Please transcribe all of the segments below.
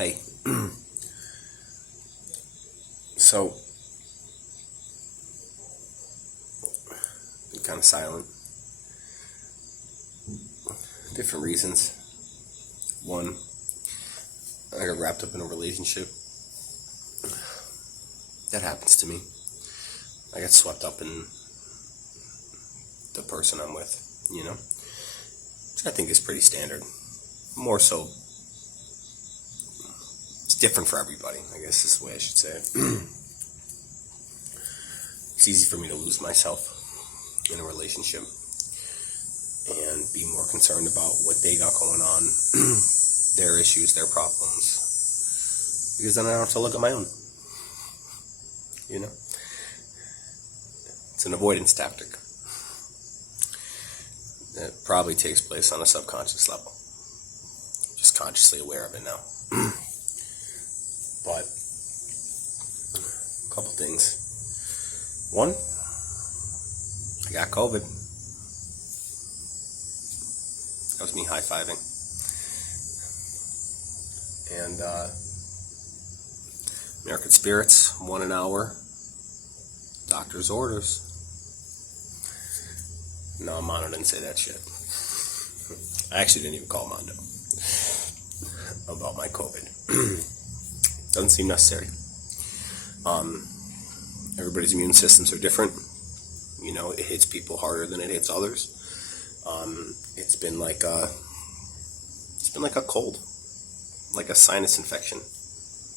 Hey, so, kind of silent. Different reasons. One, I got wrapped up in a relationship. That happens to me. I get swept up in the person I'm with, which I think is pretty standard. More so, it's different for everybody, I guess is the way I should say it. It's easy for me to lose myself in a relationship and be more concerned about what they got going on, their issues, their problems, because then I don't have to look at my own. It's an avoidance tactic that probably takes place on a subconscious level. Just consciously aware of it now. But a couple things. One, I got COVID. That was me high-fiving. And American Spirits, 1 an hour. Doctor's orders. No, Mondo didn't say that shit. I actually didn't even call Mondo about my COVID. Doesn't seem necessary. Everybody's immune systems are different. It hits people harder than it hits others. It's been like a cold, like a sinus infection,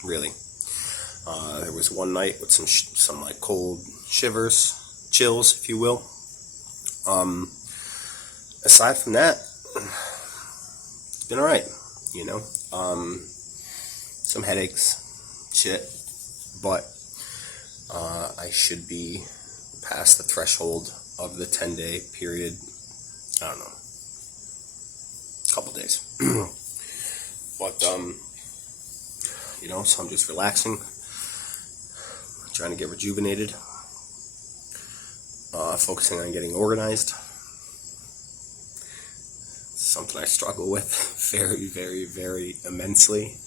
really. There was one night with some like cold shivers, chills, if you will. Aside from that, it's been alright, some headaches, shit, but I should be past the threshold of the 10-day period. I don't know, a couple days. But so I'm just relaxing, trying to get rejuvenated, focusing on getting organized. Something I struggle with very, very, very immensely.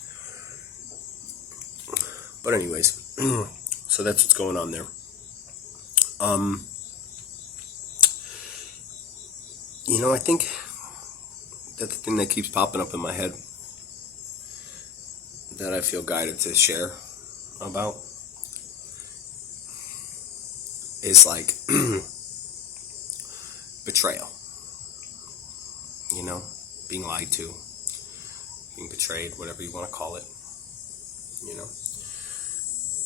But anyways, so that's what's going on there. I think that the thing that keeps popping up in my head that I feel guided to share about is like betrayal. Being lied to, being betrayed, whatever you want to call it.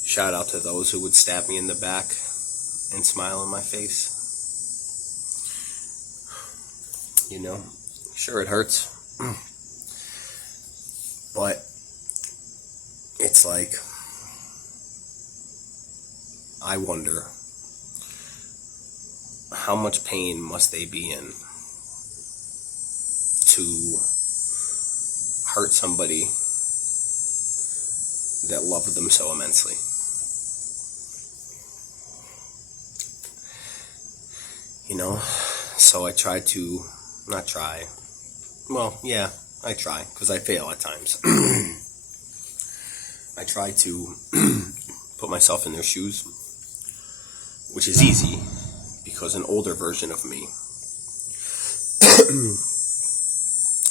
Shout out to those who would stab me in the back and smile in my face. Sure, it hurts. But it's like, I wonder, how much pain must they be in to hurt somebody that loved them so immensely? So I try to, I try, because I fail at times. I try to put myself in their shoes, which is easy, because an older version of me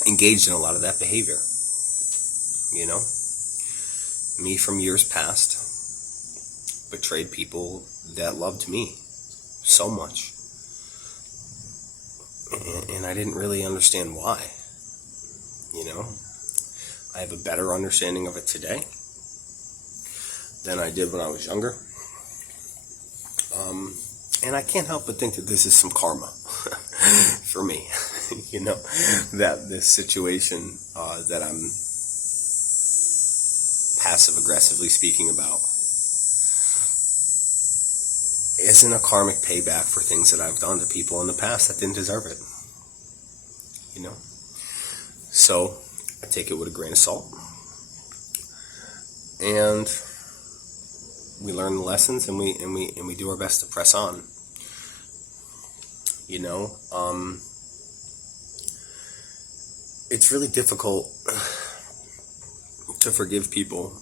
engaged in a lot of that behavior. Me from years past betrayed people that loved me so much. And I didn't really understand why. I have a better understanding of it today than I did when I was younger. And I can't help but think that this is some karma for me. That this situation that I'm passive-aggressively speaking about isn't a karmic payback for things that I've done to people in the past that didn't deserve it. So I take it with a grain of salt, and we learn the lessons, and we do our best to press on. It's really difficult to forgive people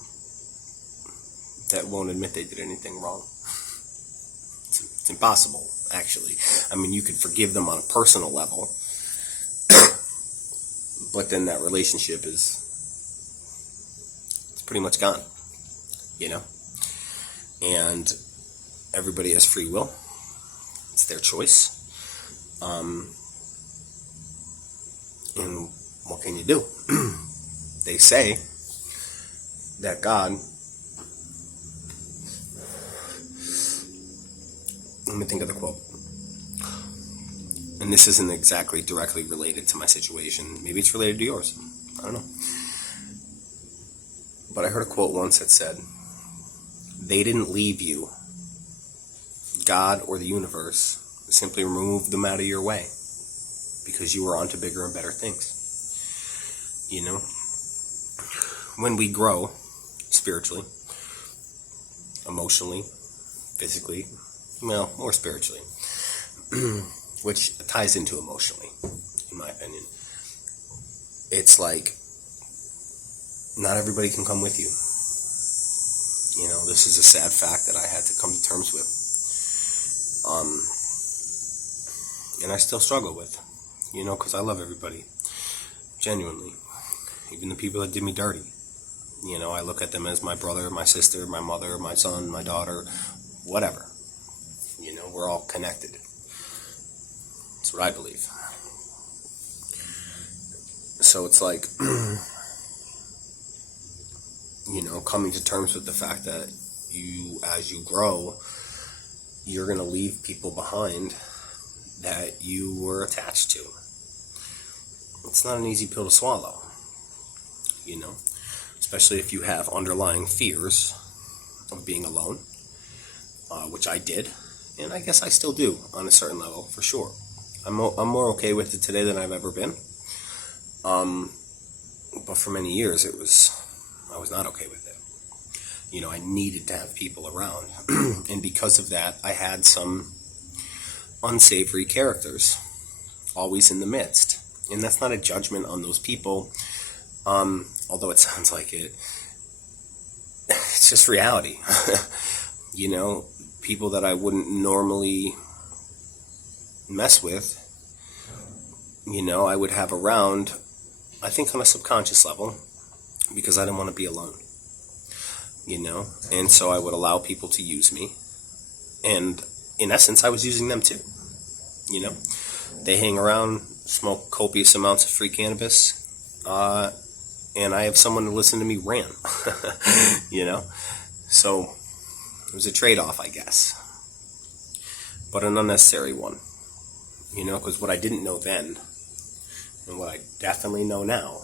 that won't admit they did anything wrong. It's impossible, actually. I mean, you could forgive them on a personal level, but then that relationship it's pretty much gone, you know? And everybody has free will. It's their choice. And what can you do? They say that God, let me think of the quote. And this isn't exactly directly related to my situation. Maybe it's related to yours. I don't know. But I heard a quote once that said, they didn't leave you. God or the universe simply removed them out of your way because you were on to bigger and better things. You know? When we grow spiritually, emotionally, physically, well, more spiritually, which ties into emotionally, in my opinion. It's like, not everybody can come with you. You know, this is a sad fact that I had to come to terms with. And I still struggle with, you know, because I love everybody, genuinely. Even the people that did me dirty. You know, I look at them as my brother, my sister, my mother, my son, my daughter, whatever. You know, we're all connected. That's what I believe. So it's like, you know, coming to terms with the fact that you, as you grow, you're going to leave people behind that you were attached to. It's not an easy pill to swallow, you know, especially if you have underlying fears of being alone, which I did, and I guess I still do on a certain level, for sure. I'm more okay with it today than I've ever been, but for many years I was not okay with it. You know, I needed to have people around, and because of that, I had some unsavory characters always in the midst. And that's not a judgment on those people, although it sounds like it. It's just reality. You know, people that I wouldn't normally mess with, you know, I would have around, I think on a subconscious level, because I didn't want to be alone. You know, and so I would allow people to use me, and in essence I was using them too. You know, they hang around, smoke copious amounts of free cannabis, and I have someone to listen to me rant. You know, so it was a trade-off, I guess, but an unnecessary one. You know, because what I didn't know then and what I definitely know now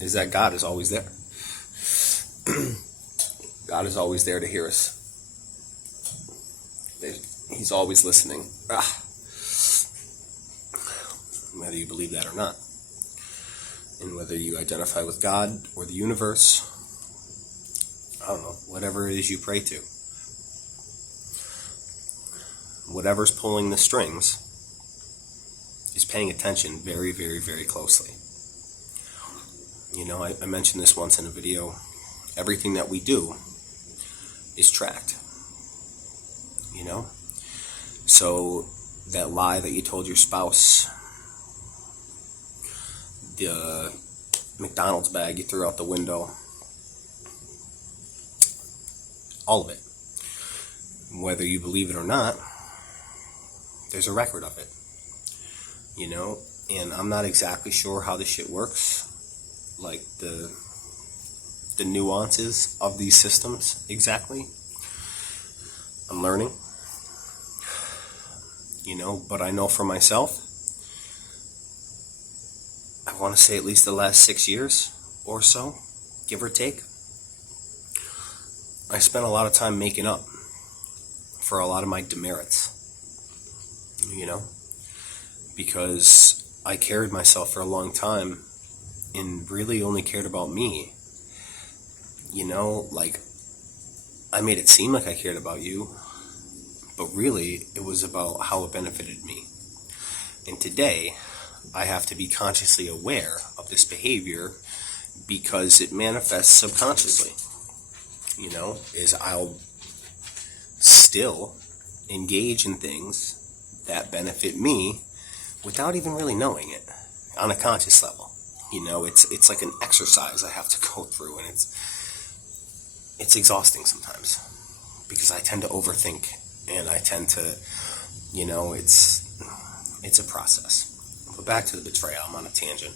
is that God is always there. God is always there to hear us. He's always listening. Whether you believe that or not. And whether you identify with God or the universe, I don't know, whatever it is you pray to. Whatever's pulling the strings is paying attention very, very, very closely. You know, I mentioned this once in a video. Everything that we do is tracked. You know? So that lie that you told your spouse, the McDonald's bag you threw out the window, all of it, whether you believe it or not, there's a record of it. You know? And I'm not exactly sure how this shit works. Like the nuances of these systems exactly. I'm learning, you know, but I know for myself, I want to say at least the last 6 years or so, give or take, I spent a lot of time making up for a lot of my demerits, you know, because I carried myself for a long time and really only cared about me. You know, like, I made it seem like I cared about you, but really it was about how it benefited me. And today, I have to be consciously aware of this behavior because it manifests subconsciously. Is I'll still engage in things that benefit me without even really knowing it on a conscious level. It's like an exercise I have to go through, and it's exhausting sometimes because I tend to overthink, and I tend to, it's a process. But back to the betrayal, I'm on a tangent.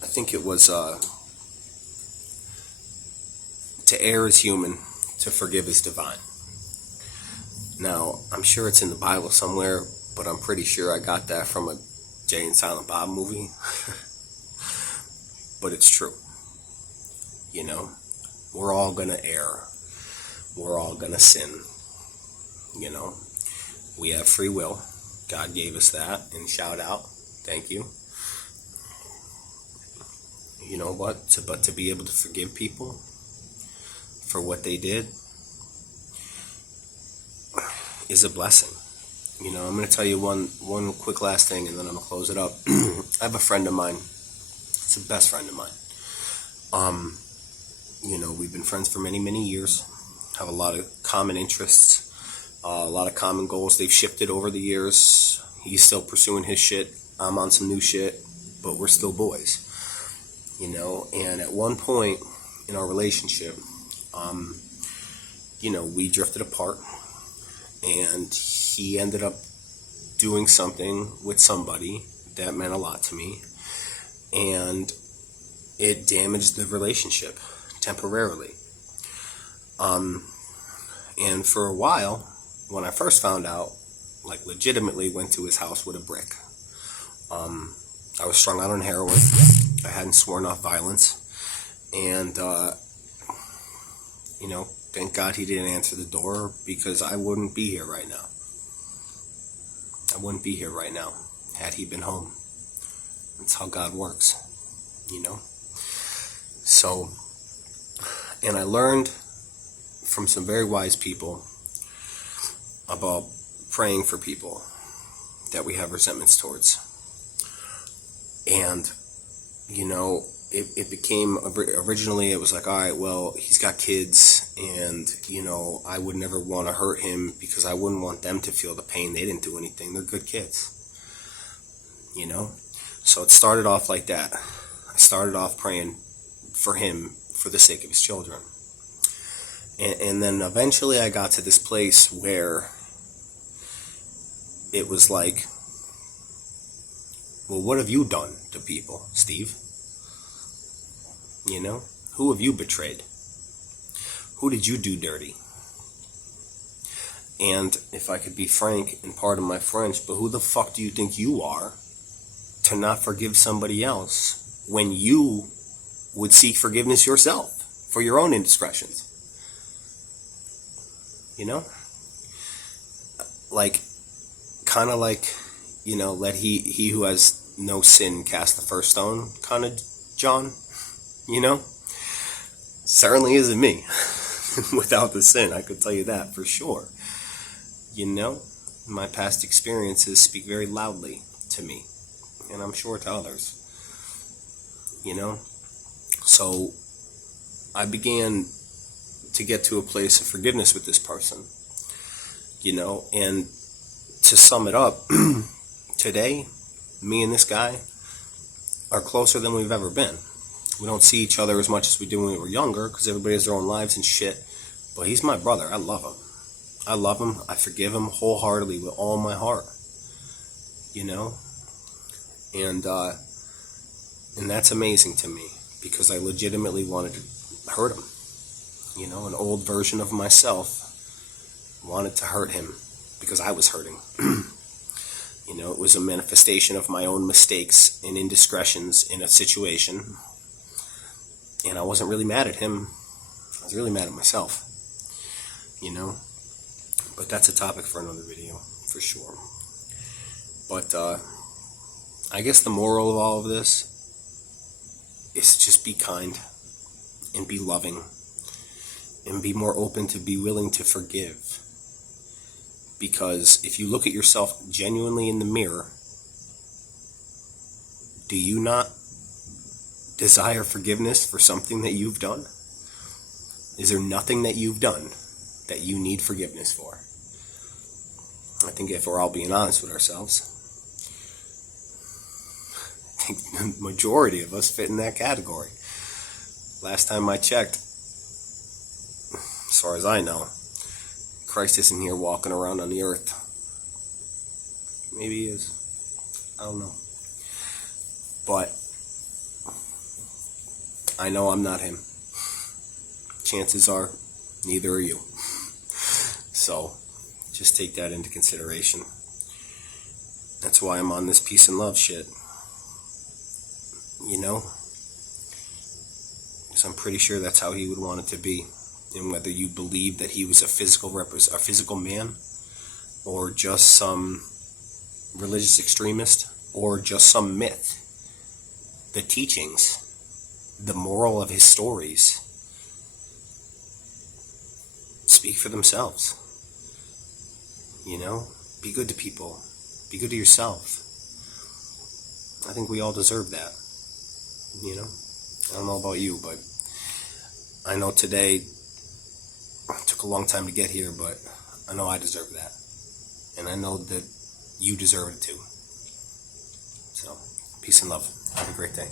I think it was, to err is human, to forgive is divine. Now, I'm sure it's in the Bible somewhere, but I'm pretty sure I got that from a Jay and Silent Bob movie. But it's true. We're all going to err. We're all going to sin. We have free will. God gave us that, and shout out. Thank you. But to be able to forgive people for what they did is a blessing. I'm going to tell you one quick last thing, and then I'm going to close it up. I have a friend of mine. It's a best friend of mine. We've been friends for many, many years. Have a lot of common interests, a lot of common goals. They've shifted over the years. He's still pursuing his shit. I'm on some new shit, but we're still boys. And at one point in our relationship, we drifted apart, and he ended up doing something with somebody that meant a lot to me, and it damaged the relationship temporarily. And for a while, when I first found out, legitimately went to his house with a brick. I was strung out on heroin. I hadn't sworn off violence. And, thank God he didn't answer the door, because I wouldn't be here right now. I wouldn't be here right now had he been home. That's how God works, So, and I learned from some very wise people about praying for people that we have resentments towards. And, it became, originally it was like, all right, well, he's got kids, and, I would never want to hurt him because I wouldn't want them to feel the pain. They didn't do anything. They're good kids, So it started off like that. I started off praying for him for the sake of his children. And then eventually I got to this place where it was like, well, what have you done to people, Steve? Who have you betrayed? Who did you do dirty? And if I could be frank and pardon my French, but who the fuck do you think you are to not forgive somebody else when you would seek forgiveness yourself for your own indiscretions? Kind of like, let he who has no sin cast the first stone, kind of, John, Certainly isn't me. Without the sin, I could tell you that for sure. My past experiences speak very loudly to me, and I'm sure to others. So I began to get to a place of forgiveness with this person, and to sum it up, today, me and this guy are closer than we've ever been. We don't see each other as much as we did when we were younger, because everybody has their own lives and shit, but he's my brother. I love him. I forgive him wholeheartedly with all my heart, and that's amazing to me, because I legitimately wanted to hurt him. An old version of myself wanted to hurt him because I was hurting. It was a manifestation of my own mistakes and indiscretions in a situation. And I wasn't really mad at him. I was really mad at myself. But that's a topic for another video, for sure. But I guess the moral of all of this is just be kind and be loving and be more open to be willing to forgive. Because if you look at yourself genuinely in the mirror, do you not desire forgiveness for something that you've done? Is there nothing that you've done that you need forgiveness for? I think if we're all being honest with ourselves, I think the majority of us fit in that category. Last time I checked, as far as I know, Christ isn't here walking around on the earth. Maybe he is. I don't know. But I know I'm not him. Chances are, neither are you. So, just take that into consideration. That's why I'm on this peace and love shit. You know? Because I'm pretty sure that's how he would want it to be. And whether you believe that he was a physical man, or just some religious extremist, or just some myth, the teachings, the moral of his stories speak for themselves. You know, be good to people, be good to yourself. I think we all deserve that. You know, I don't know about you, but I know today it took a long time to get here, but I know I deserve that, and I know that you deserve it too. So, peace and love. Have a great day.